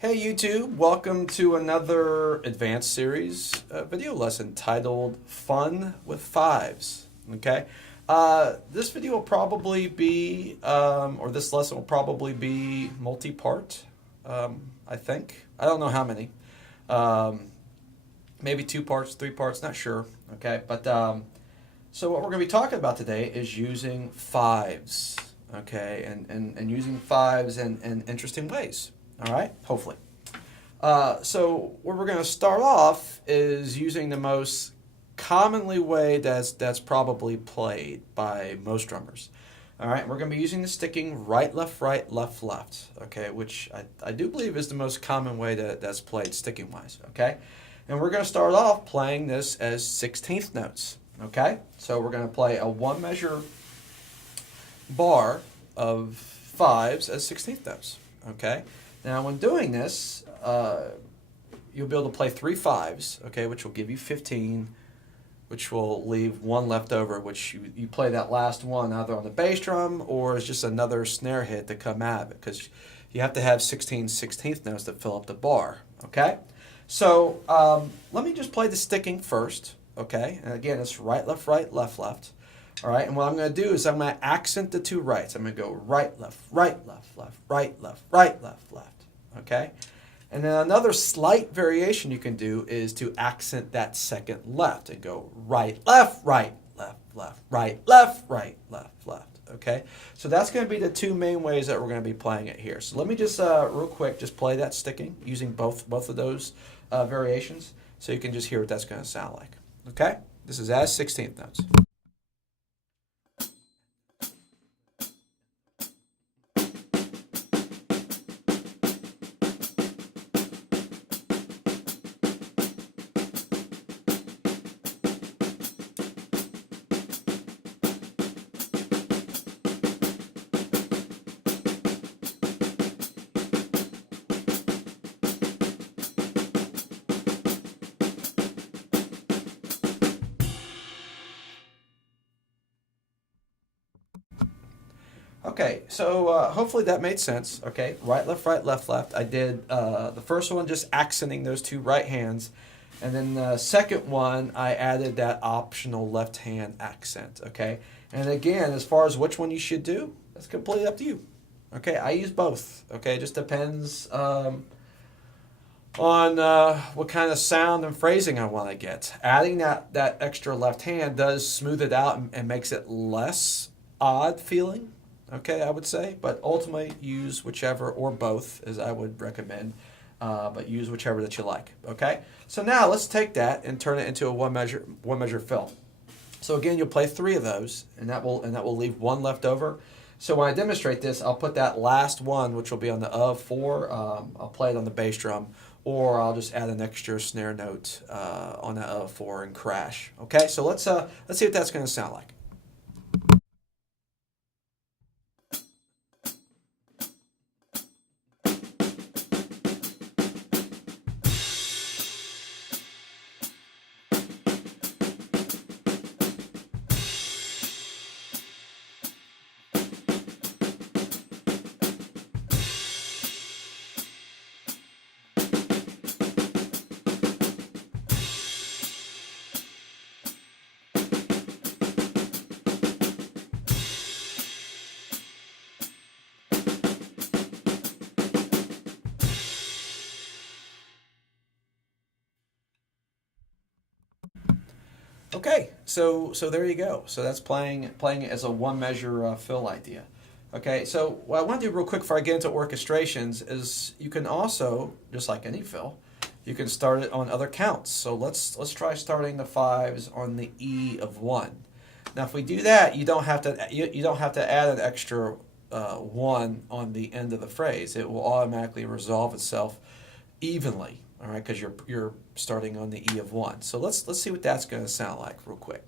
Hey YouTube, welcome to another advanced series video lesson titled Fun with Fives. Okay, this video will probably be, or this lesson will probably be multi-part, I think. I don't know how many. Um, Maybe 2 parts, 3 parts, not sure. Okay, but so what we're going to be talking about today is using fives. Okay, and using fives in interesting ways. All right, hopefully. So where we're going to start off is using the most commonly way that's probably played by most drummers. All right, we're going to be using the sticking right, left, left. Okay, which I do believe is the most common way that's played sticking wise. Okay, and we're going to start off playing this as 16th notes. Okay, so we're going to play a one measure bar of fives as 16th notes. Okay, now when doing this, you'll be able to play 3 5s, okay, which will give you 15, which will leave one left over, which you play that last one either on the bass drum or as just another snare hit to come out of it, because you have to have 16 16th notes to fill up the bar, okay? So let me just play the sticking first, okay? And again, it's right, left, left. All right, and what I'm going to do is I'm going to accent the two rights. I'm going to go right, left, right, left, right, left, okay? And then another slight variation you can do is to accent that second left and go right, left, right, right, left, okay? So that's going to be the two main ways that we're going to be playing it here. So let me just, real quick, just play that sticking using both of those variations so you can just hear what that's going to sound like, okay? This is as 16th notes. Okay, so hopefully that made sense. Okay, right, left. I did the first one just accenting those two right hands, and then the second one I added that optional left hand accent. Okay, and again, as far as which one you should do, that's completely up to you. Okay, I use both. Okay, it just depends on what kind of sound and phrasing I want to get. Adding that extra left hand does smooth it out and makes it less odd feeling, okay, I would say. But ultimately, use whichever or both, as I would recommend. But use whichever that you like, okay? So now let's take that and turn it into a one measure fill. So again, you'll play 3 of those, and that will leave one left over. So when I demonstrate this, I'll put that last one, which will be on the of 4. I'll play it on the bass drum, or I'll just add an extra snare note on the of 4 and crash. Okay, so let's see what that's going to sound like. Okay, so there you go. So that's playing it as a one measure fill idea. Okay, so what I want to do real quick before I get into orchestrations is you can also, just like any fill, you can start it on other counts. So let's try starting the fives on the E of 1. Now if we do that, you don't have to add an extra 1 on the end of the phrase. It will automatically resolve itself evenly, all right, because you're starting on the E of 1. So let's see what that's going to sound like real quick.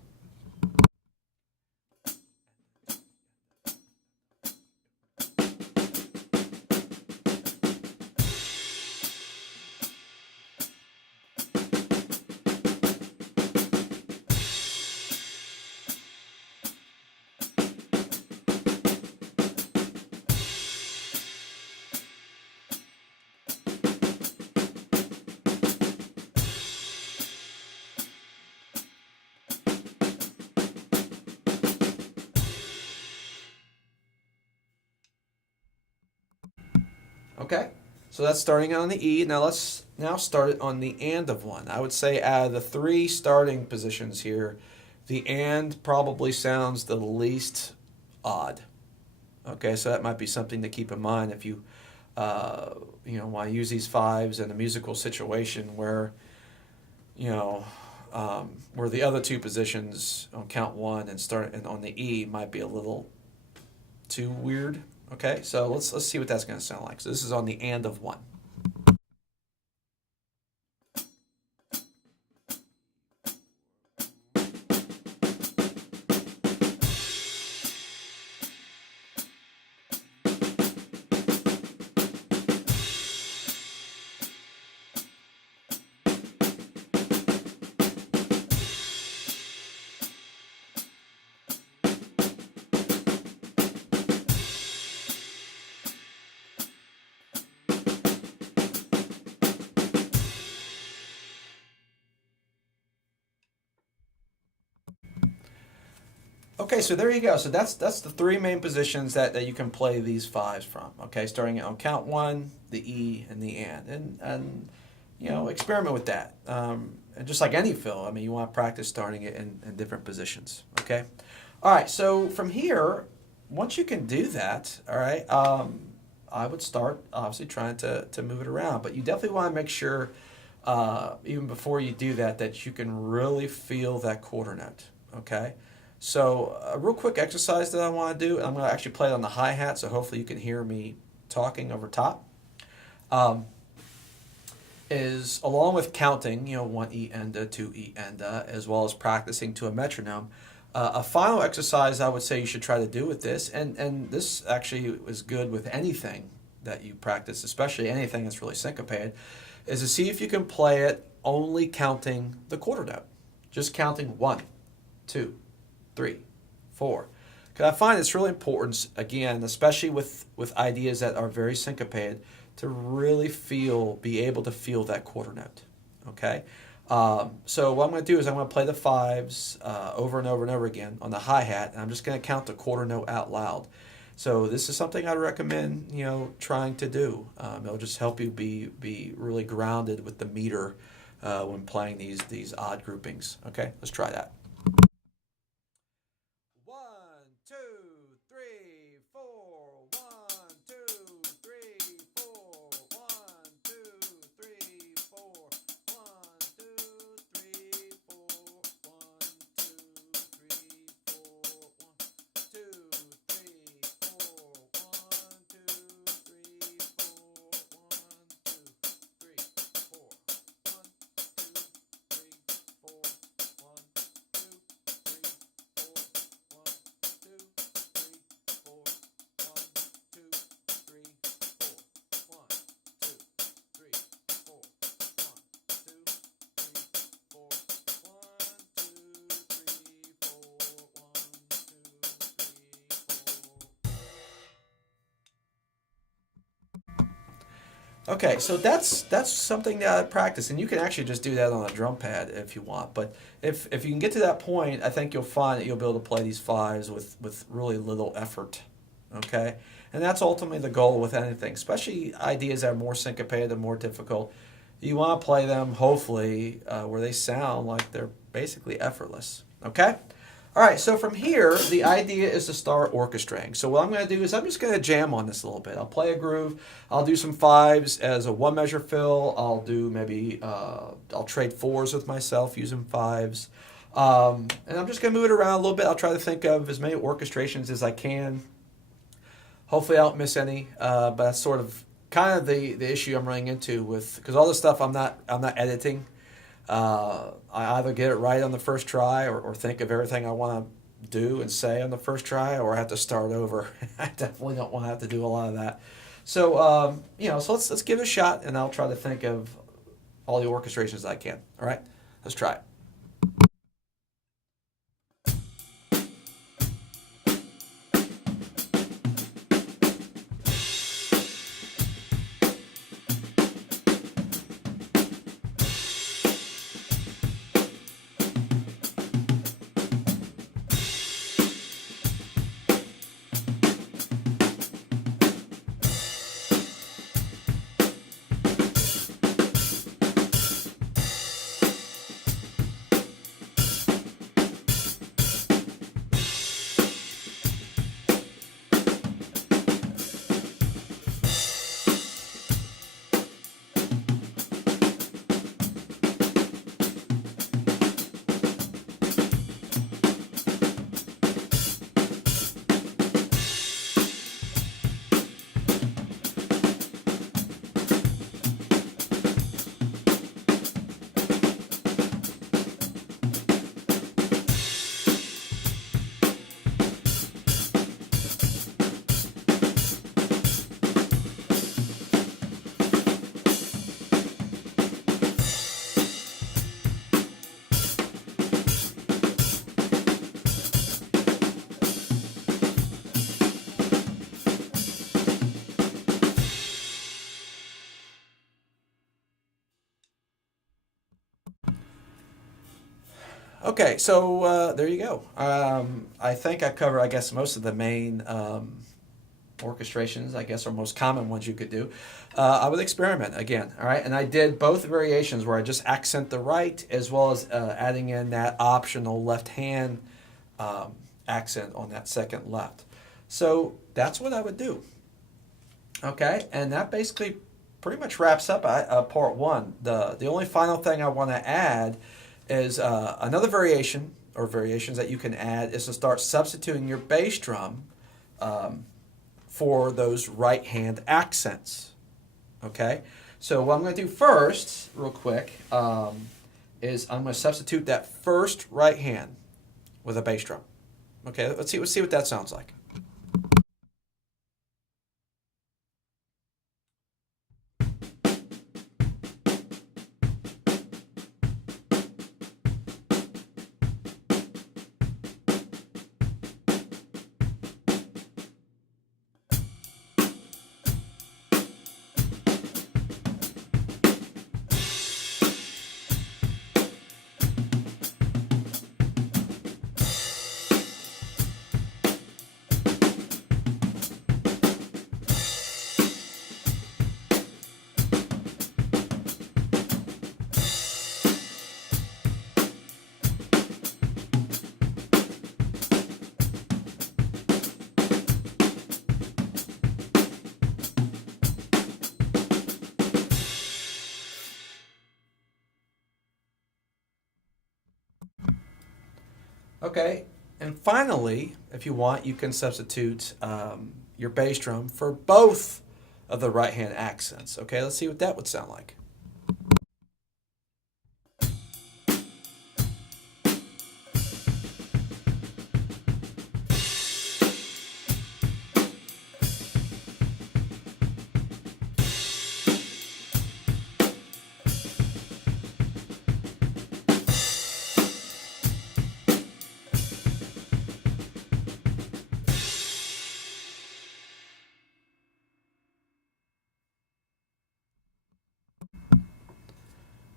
Okay, so that's starting on the E. Now let's now start it on the and of one. I would say out of the three starting positions here, the and probably sounds the least odd. Okay, so that might be something to keep in mind if you, want to use these fives in a musical situation where, you know, where the other two positions on count one and start and on the E might be a little too weird. Okay, so let's see what that's going to sound like. So this is on the and of one. Okay, so there you go. So that's the three main positions that you can play these fives from. Okay, starting on count one, the E, and the and experiment with that. And just like any fill, I mean, you want to practice starting it in different positions. Okay, all right. So from here, once you can do that, all right, I would start obviously trying to move it around, but you definitely want to make sure even before you do that that you can really feel that quarter note. Okay. So a real quick exercise that I want to do, I'm going to actually play it on the hi-hat, so hopefully you can hear me talking over top, is along with counting, 1 E enda, 2 E enda, as well as practicing to a metronome, a final exercise I would say you should try to do with this, and this actually is good with anything that you practice, especially anything that's really syncopated, is to see if you can play it only counting the quarter note. Just counting 1, 2, 3, 4. Because I find it's really important, again, especially with ideas that are very syncopated, to really be able to feel that quarter note. Okay? So what I'm going to do is I'm going to play the fives over and over and over again on the hi-hat, and I'm just going to count the quarter note out loud. So this is something I'd recommend, trying to do. It'll just help you be really grounded with the meter when playing these odd groupings. Okay? Let's try that. 1, 2, 3, 4. 1, 2, 3, 4. 1, 2, 3, 4. 1, 2, 3, 4. 1, 2, 3, 4. 1, 2, 3, 4. 1, 2, 3, 4. Okay, so that's something that I practice, and you can actually just do that on a drum pad if you want. But if you can get to that point, I think you'll find that you'll be able to play these fives with really little effort. Okay, and that's ultimately the goal with anything, especially ideas that are more syncopated and more difficult. You want to play them hopefully where they sound like they're basically effortless. Okay. All right, so from here, the idea is to start orchestrating. So what I'm going to do is I'm just going to jam on this a little bit. I'll play a groove. I'll do some fives as a one measure fill. I'll do maybe, I'll trade fours with myself using fives. And I'm just going to move it around a little bit. I'll try to think of as many orchestrations as I can. Hopefully I don't miss any, but that's sort of kind of the issue I'm running into with, because all this stuff I'm not editing. I either get it right on the first try or think of everything I want to do and say on the first try, or I have to start over. I definitely don't want to have to do a lot of that. So, so let's give it a shot, and I'll try to think of all the orchestrations I can. All right, let's try it. Okay, so there you go. I think I covered, I guess, most of the main orchestrations, I guess, are most common ones you could do. I would experiment again, all right? And I did both variations where I just accent the right as well as adding in that optional left hand accent on that second left. So that's what I would do, okay? And that basically pretty much wraps up part one. The only final thing I want to add is another variation or variations that you can add is to start substituting your bass drum for those right hand accents. Okay, so what I'm going to do first, real quick, is I'm going to substitute that first right hand with a bass drum. Okay, let's see what that sounds like. Okay, and finally, if you want, you can substitute your bass drum for both of the right hand accents. Okay, let's see what that would sound like.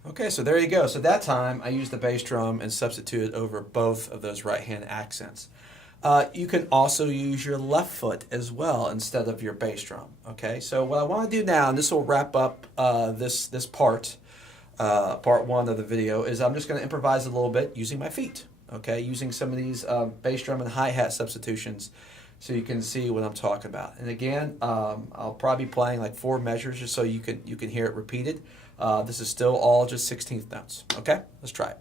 Okay, so there you go. So that time I used the bass drum and substituted over both of those right hand accents. You can also use your left foot as well instead of your bass drum. Okay, so what I want to do now, and this will wrap up this part, part one of the video, is I'm just going to improvise a little bit using my feet. Okay, using some of these bass drum and hi-hat substitutions so you can see what I'm talking about. And again, I'll probably be playing like 4 measures just so you can hear it repeated. This is still all just 16th notes. Okay, let's try it.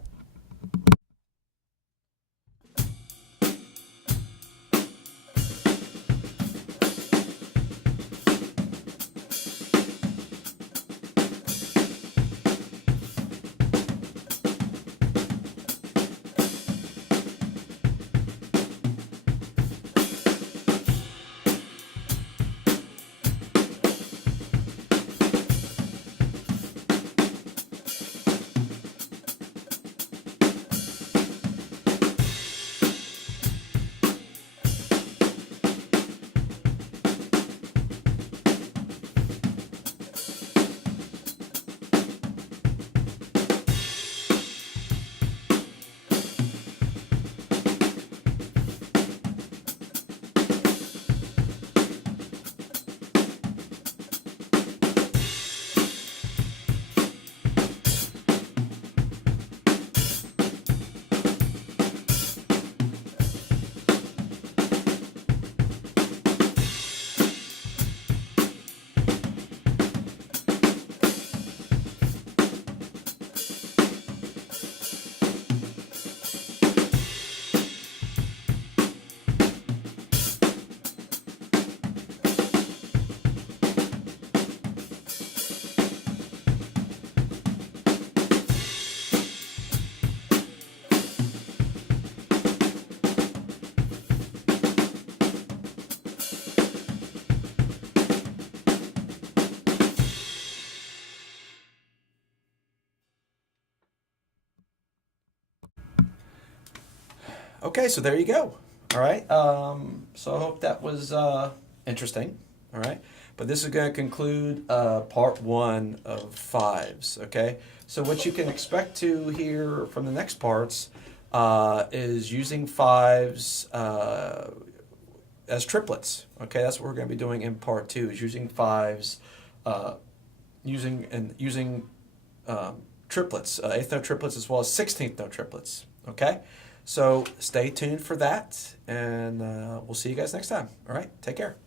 Okay, so there you go. All right. So I hope that was interesting. All right. But this is going to conclude part one of fives. Okay. So what you can expect to hear from the next parts is using fives as triplets. Okay, that's what we're going to be doing in part 2. Is using fives, using triplets, eighth note triplets as well as 16th note triplets. Okay, so stay tuned for that, and we'll see you guys next time. All right, take care.